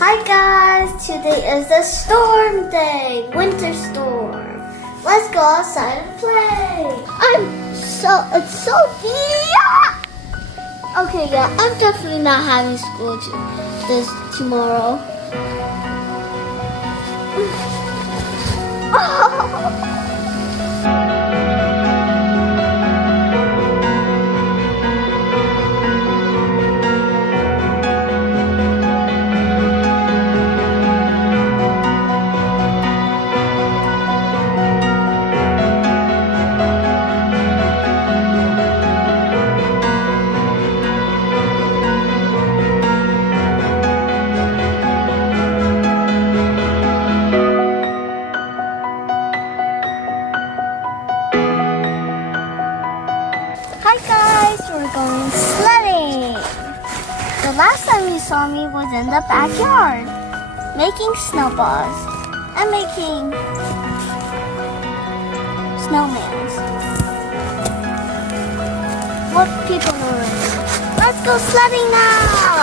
Hi guys, today is a storm day, winter storm. Let's go outside and play. It's so yeah. Okay, yeah, I'm definitely not having school tomorrow. Hi guys, we're going sledding. The last time you saw me was in the backyard, making snowballs and making snowmans. What people know. Let's go sledding now.